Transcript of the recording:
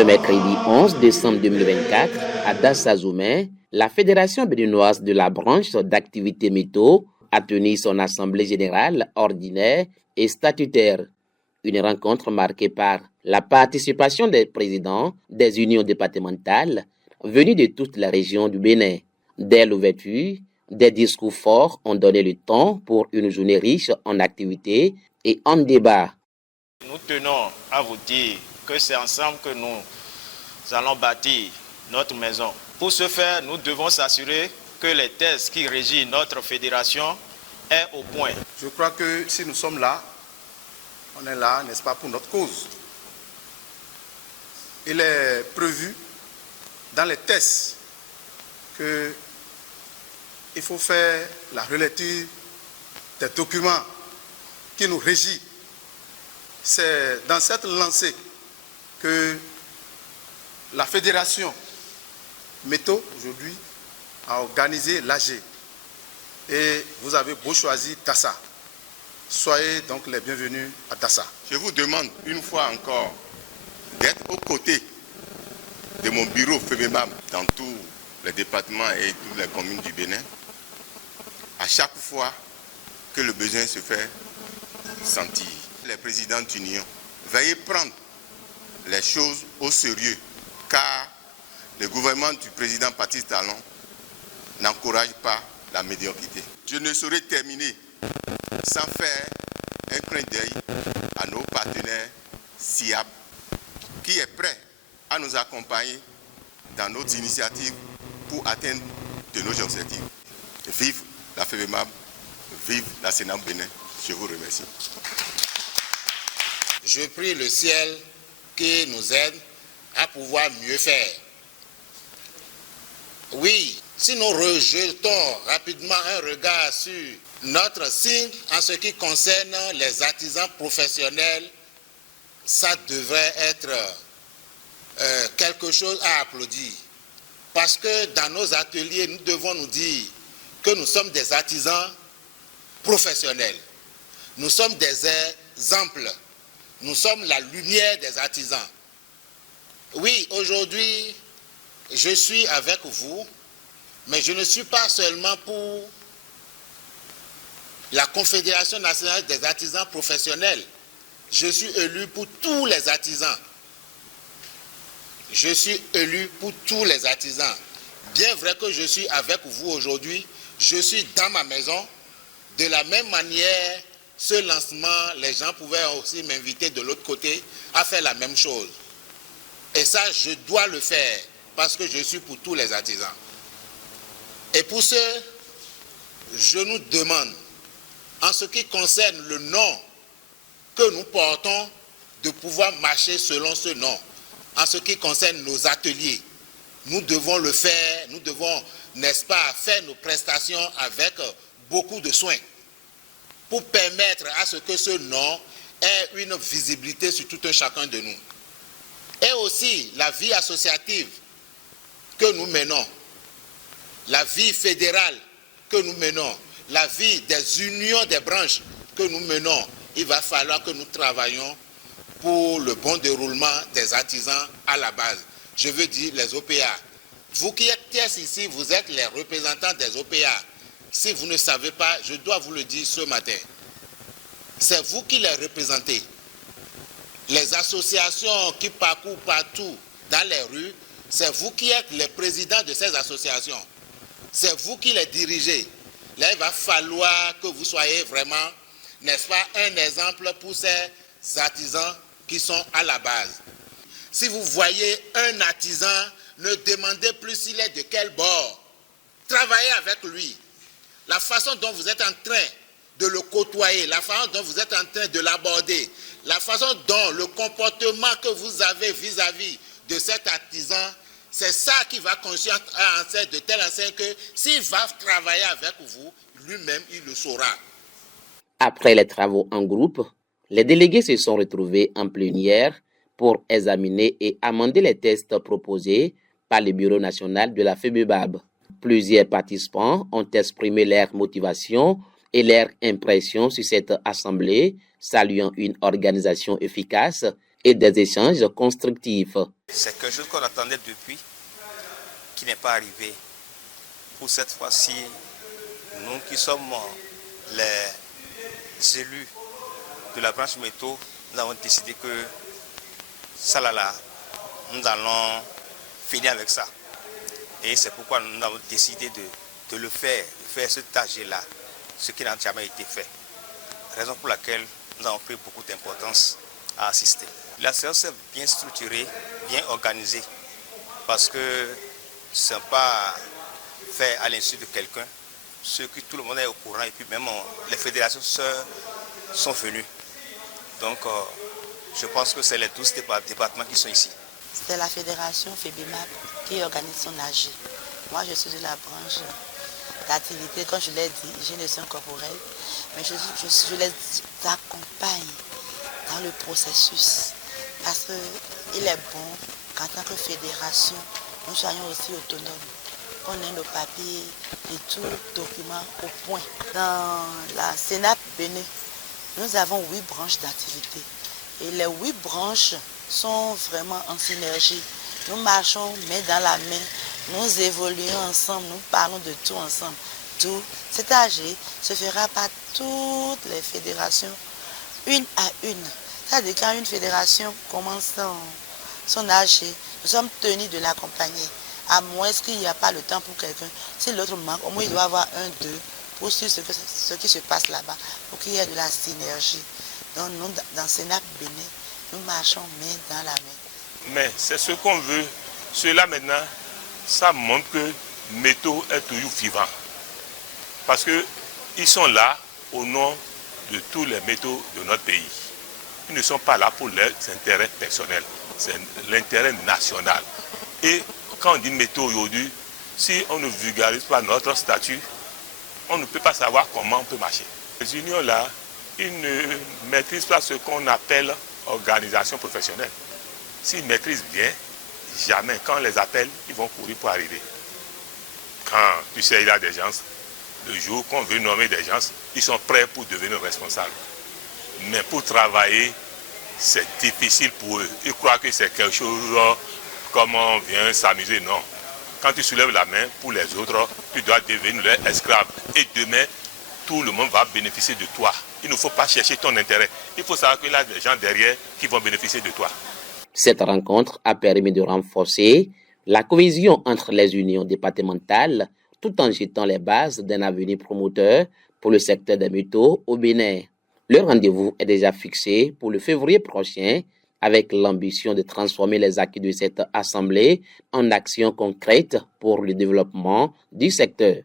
Ce mercredi 11 décembre 2024, à Dassa-Zoumé, la Fédération béninoise de la branche d'activité métaux a tenu son assemblée générale ordinaire et statutaire. Une rencontre marquée par la participation des présidents des unions départementales venus de toute la région du Bénin. Dès l'ouverture, des discours forts ont donné le ton pour une journée riche en activités et en débats. Nous tenons à vous dire que c'est ensemble que nous allons bâtir notre maison. Pour ce faire, nous devons s'assurer que les thèses qui régissent notre fédération est au point. Je crois que si nous sommes là, on est là, n'est-ce pas, pour notre cause. Il est prévu dans les tests qu'il faut faire la relecture des documents qui nous régissent. C'est dans cette lancée que la Fédération Métaux, aujourd'hui, a organisé l'AG. Et vous avez beau choisir Dassa. Soyez donc les bienvenus à Dassa. Je vous demande une fois encore d'être aux côtés de mon bureau FEBEBAB dans tous les départements et toutes les communes du Bénin, à chaque fois que le besoin se fait sentir. Les présidents d'union, veuillez prendre les choses au sérieux, car le gouvernement du président Patrice Talon n'encourage pas la médiocrité. Je ne saurais terminer sans faire un clin d'œil à nos partenaires SIAB, qui est prêt à nous accompagner dans notre initiative pour atteindre de nos objectifs. Vive la FEBEMAB, vive la Sénat Bénin. Je vous remercie. Je prie le ciel qui nous aide à pouvoir mieux faire. Oui, si nous rejetons rapidement un regard sur notre signe en ce qui concerne les artisans professionnels, ça devrait être quelque chose à applaudir. Parce que dans nos ateliers, nous devons nous dire que nous sommes des artisans professionnels. Nous sommes des exemples. Nous sommes la lumière des artisans. Oui, aujourd'hui, je suis avec vous, mais je ne suis pas seulement pour la Confédération nationale des artisans professionnels. Je suis élu pour tous les artisans. Je suis élu pour tous les artisans. Bien vrai que je suis avec vous aujourd'hui, je suis dans ma maison. De la même manière, ce lancement, les gens pouvaient aussi m'inviter de l'autre côté à faire la même chose. Et ça, je dois le faire parce que je suis pour tous les artisans. Et pour ce, je nous demande, en ce qui concerne le nom que nous portons, de pouvoir marcher selon ce nom. En ce qui concerne nos ateliers, nous devons le faire, nous devons, n'est-ce pas, faire nos prestations avec beaucoup de soin pour permettre à ce que ce nom ait une visibilité sur tout un chacun de nous. Et aussi la vie associative que nous menons, la vie fédérale que nous menons, la vie des unions des branches que nous menons, il va falloir que nous travaillions pour le bon déroulement des artisans à la base. Je veux dire les OPA. Vous qui êtes ici, vous êtes les représentants des OPA. Si vous ne savez pas, je dois vous le dire ce matin. C'est vous qui les représentez. Les associations qui parcourent partout dans les rues, c'est vous qui êtes les présidents de ces associations. C'est vous qui les dirigez. Là, il va falloir que vous soyez vraiment, n'est-ce pas, un exemple pour ces artisans qui sont à la base. Si vous voyez un artisan, ne demandez plus s'il est de quel bord. Travaillez avec lui. La façon dont vous êtes en train de le côtoyer, la façon dont vous êtes en train de l'aborder, la façon dont le comportement que vous avez vis-à-vis de cet artisan, c'est ça qui va construire de telle enseigne que s'il va travailler avec vous, lui-même, il le saura. Après les travaux en groupe, les délégués se sont retrouvés en plénière pour examiner et amender les tests proposés par le Bureau national de la FEBEBAB. Plusieurs participants ont exprimé leur motivation et leur impression sur cette assemblée, saluant une organisation efficace et des échanges constructifs. C'est quelque chose qu'on attendait depuis, qui n'est pas arrivé. Pour cette fois-ci, nous qui sommes les élus de la branche métaux, nous avons décidé que ça là, nous allons finir avec ça. Et c'est pourquoi nous avons décidé de le faire cet âge-là, ce qui n'a jamais été fait. Raison pour laquelle nous avons pris beaucoup d'importance à assister. La séance est bien structurée, bien organisée, parce que ce n'est pas fait à l'insu de quelqu'un. Tout le monde est au courant et puis même les fédérations sont venues. Donc je pense que c'est les 12 départements qui sont ici. C'est la fédération FEBIMAP qui organise son AG. Moi je suis de la branche d'activité, comme je l'ai dit, hygiène corporelle, mais je les accompagne dans le processus parce qu'il est bon qu'en tant que fédération, nous soyons aussi autonomes, qu'on ait nos papiers et tout document au point. Dans la CENAP Bénin, nous avons 8 branches d'activité et les 8 branches sont vraiment en synergie. Nous marchons main dans la main, nous évoluons ensemble, nous parlons de tout ensemble. Tout cet AG se fera par toutes les fédérations, une à une. C'est-à-dire quand une fédération commence son AG, nous sommes tenus de l'accompagner. À moins qu'il n'y a pas le temps pour quelqu'un. Si l'autre manque, au moins il doit avoir un, deux, pour suivre ce qui se passe là-bas, pour qu'il y ait de la synergie. Donc nous, dans CENAP Bénin, nous marchons main dans la main. Mais c'est ce qu'on veut. Cela maintenant, ça montre que Métaux est toujours vivant. Parce qu'ils sont là au nom de tous les métaux de notre pays. Ils ne sont pas là pour leurs intérêts personnels, c'est l'intérêt national. Et quand on dit métaux aujourd'hui, si on ne vulgarise pas notre statut, on ne peut pas savoir comment on peut marcher. Les unions-là, ils ne maîtrisent pas ce qu'on appelle organisation professionnelle. S'ils maîtrisent bien, jamais, quand on les appelle, ils vont courir pour arriver. Quand tu sais, il y a des gens, le jour qu'on veut nommer des gens, ils sont prêts pour devenir responsables. Mais pour travailler, c'est difficile pour eux. Ils croient que c'est quelque chose comme on vient s'amuser. Non. Quand tu soulèves la main pour les autres, tu dois devenir leur esclave. Et demain, tout le monde va bénéficier de toi. Il ne faut pas chercher ton intérêt. Il faut savoir qu'il y a des gens derrière qui vont bénéficier de toi. Cette rencontre a permis de renforcer la cohésion entre les unions départementales tout en jetant les bases d'un avenir promoteur pour le secteur des métaux au Bénin. Le rendez-vous est déjà fixé pour le février prochain avec l'ambition de transformer les acquis de cette assemblée en actions concrètes pour le développement du secteur.